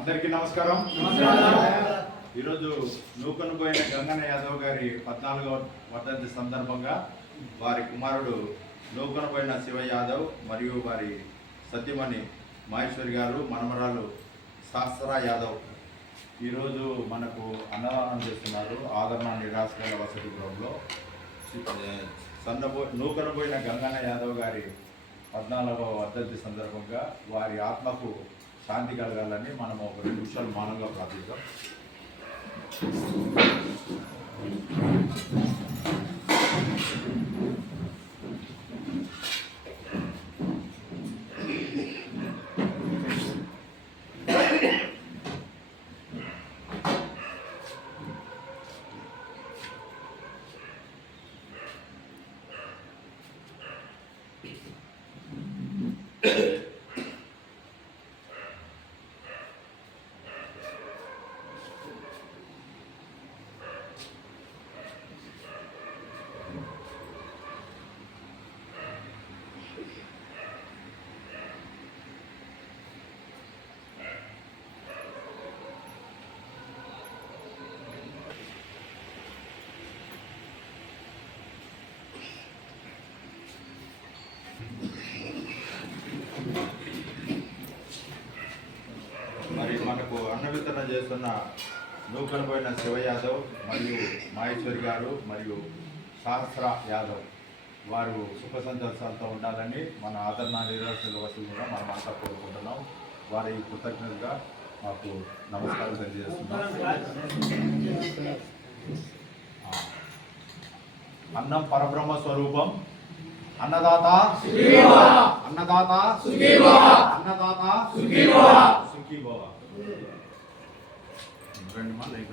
అందరికీ నమస్కారం. ఈరోజు నూకనుపోయిన గంగన్న యాదవ్ గారి 14వ వర్ధంతి సందర్భంగా వారి కుమారుడు నూకనుపోయిన శివ యాదవ్ మరియు వారి సత్యమణి మహేశ్వరి గారు మనమరాలు శాస్త్ర యాదవ్ ఈరోజు మనకు అన్నదానం చేస్తున్నారు. ఆదరణ నిరాశ్రయ వసతి గృహంలో నూకనుపోయిన గంగన్న యాదవ్ గారి 14వ వర్ధంతి సందర్భంగా వారి ఆత్మకు శాంతి కలగాలని మనం ఒక 2 నిమిషాలు మౌనంగా ప్రార్థిద్దాం. మరి మనకు అన్న వితరణ చేస్తున్న నూకనుపోయిన శివ యాదవ్ మరియు మహేశ్వరి గారు మరియు సహస్ర యాదవ్ వారు సుఖ సంతోషాలతో ఉండాలని మన ఆదరణ నిరాశ్రయ వసతులుగా మనం అంతా కోరుకుంటున్నాం. వారి కృతజ్ఞతగా మాకు నమస్కారం తెలియజేస్తున్నాం. అన్నం పరబ్రహ్మ స్వరూపం. అన్నదాత అన్నదాత అన్నదాత సుఖీ భవ. రండి మా లైక్